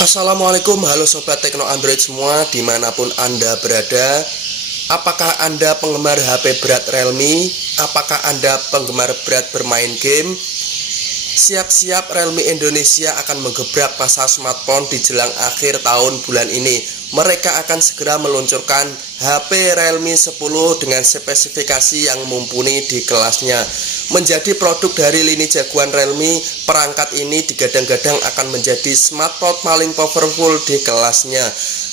Assalamualaikum, halo Sobat Tekno Android semua dimanapun Anda berada. Apakah Anda penggemar HP berat Realme? Apakah Anda penggemar berat bermain game? Siap-siap Realme Indonesia akan menggebrak pasar smartphone di jelang akhir tahun bulan ini. Mereka akan segera meluncurkan HP Realme 10 dengan spesifikasi yang mumpuni di kelasnya. Menjadi produk dari lini jagoan Realme, perangkat ini digadang-gadang akan menjadi smartphone paling powerful di kelasnya.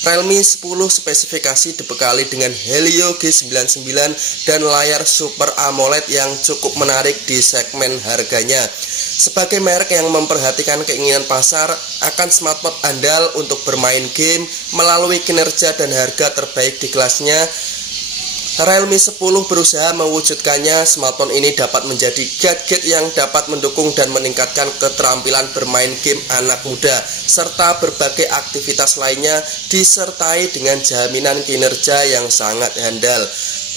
Realme 10 spesifikasi dibekali dengan Helio G99 dan layar Super AMOLED yang cukup menarik di segmen harganya. Sebagai merek yang memperhatikan keinginan pasar akan smartphone andal untuk bermain game melalui kinerja dan harga terbaik di kelasnya, Realme 10 berusaha mewujudkannya. Smartphone ini dapat menjadi gadget yang dapat mendukung dan meningkatkan keterampilan bermain game anak muda serta berbagai aktivitas lainnya, disertai dengan jaminan kinerja yang sangat handal.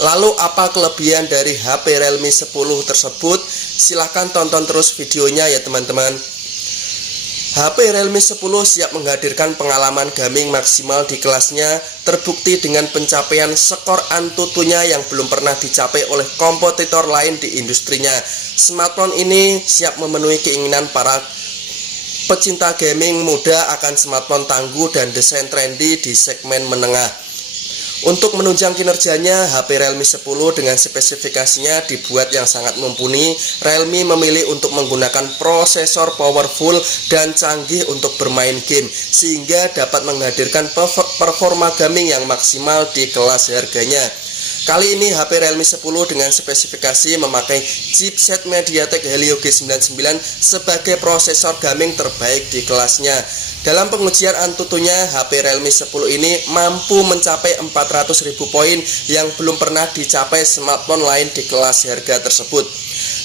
Lalu apa kelebihan dari HP Realme 10 tersebut? Silahkan tonton terus videonya ya teman-teman. HP Realme 10 siap menghadirkan pengalaman gaming maksimal di kelasnya, terbukti dengan pencapaian skor Antutunya yang belum pernah dicapai oleh kompetitor lain di industrinya. Smartphone ini siap memenuhi keinginan para pecinta gaming muda akan smartphone tangguh dan desain trendy di segmen menengah. Untuk menunjang kinerjanya, HP Realme 10 dengan spesifikasinya dibuat yang sangat mumpuni. Realme memilih untuk menggunakan prosesor powerful dan canggih untuk bermain game, sehingga dapat menghadirkan performa gaming yang maksimal di kelas harganya. Kali ini HP Realme 10 dengan spesifikasi memakai chipset MediaTek Helio G99 sebagai prosesor gaming terbaik di kelasnya. Dalam pengujian Antutunya, HP Realme 10 ini mampu mencapai 400.000 poin yang belum pernah dicapai smartphone lain di kelas harga tersebut.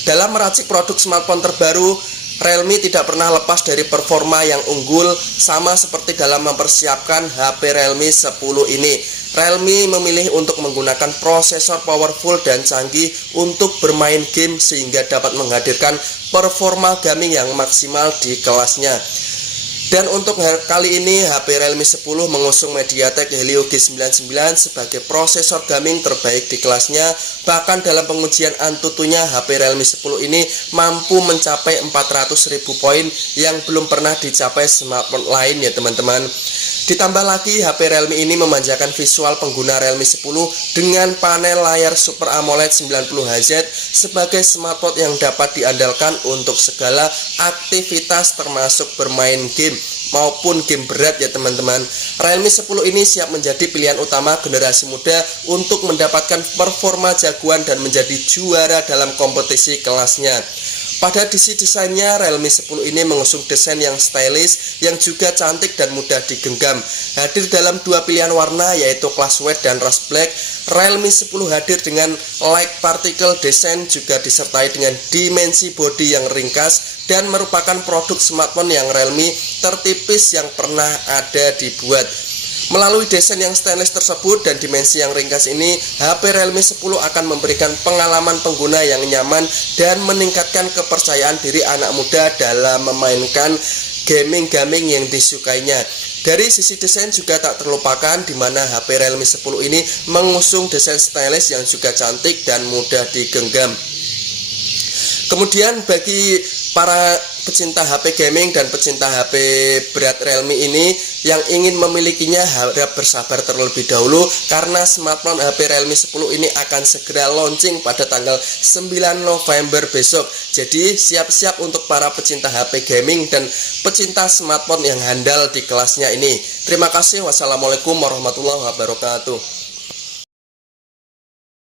Dalam meracik produk smartphone terbaru, Realme tidak pernah lepas dari performa yang unggul, sama seperti dalam mempersiapkan HP Realme 10 ini. Realme memilih untuk menggunakan prosesor powerful dan canggih untuk bermain game sehingga dapat menghadirkan performa gaming yang maksimal di kelasnya. Dan untuk kali ini HP Realme 10 mengusung MediaTek Helio G99 sebagai prosesor gaming terbaik di kelasnya. Bahkan dalam pengujian Antutunya, HP Realme 10 ini mampu mencapai 400.000 poin yang belum pernah dicapai smartphone lain ya teman-teman. Ditambah lagi, HP Realme ini memanjakan visual pengguna Realme 10 dengan panel layar Super AMOLED 90Hz sebagai smartphone yang dapat diandalkan untuk segala aktivitas termasuk bermain game maupun game berat ya teman-teman. Realme 10 ini siap menjadi pilihan utama generasi muda untuk mendapatkan performa jagoan dan menjadi juara dalam kompetisi kelasnya. Pada desainnya, Realme 10 ini mengusung desain yang stylish yang juga cantik dan mudah digenggam. Hadir dalam dua pilihan warna yaitu Class White dan Rust Black. Realme 10 hadir dengan light particle design, juga disertai dengan dimensi bodi yang ringkas dan merupakan produk smartphone yang Realme tertipis yang pernah ada dibuat. Melalui desain yang stainless tersebut dan dimensi yang ringkas ini, HP Realme 10 akan memberikan pengalaman pengguna yang nyaman dan meningkatkan kepercayaan diri anak muda dalam memainkan gaming yang disukainya. Dari sisi desain juga tak terlupakan di mana HP Realme 10 ini mengusung desain stylish yang juga cantik dan mudah digenggam. Kemudian bagi para pecinta HP gaming dan pecinta HP berat Realme ini yang ingin memilikinya, harap bersabar terlebih dahulu karena smartphone HP Realme 10 ini akan segera launching pada tanggal 9 November besok. Jadi siap-siap untuk para pecinta HP gaming dan pecinta smartphone yang handal di kelasnya ini. Terima kasih. Wassalamualaikum warahmatullahi wabarakatuh.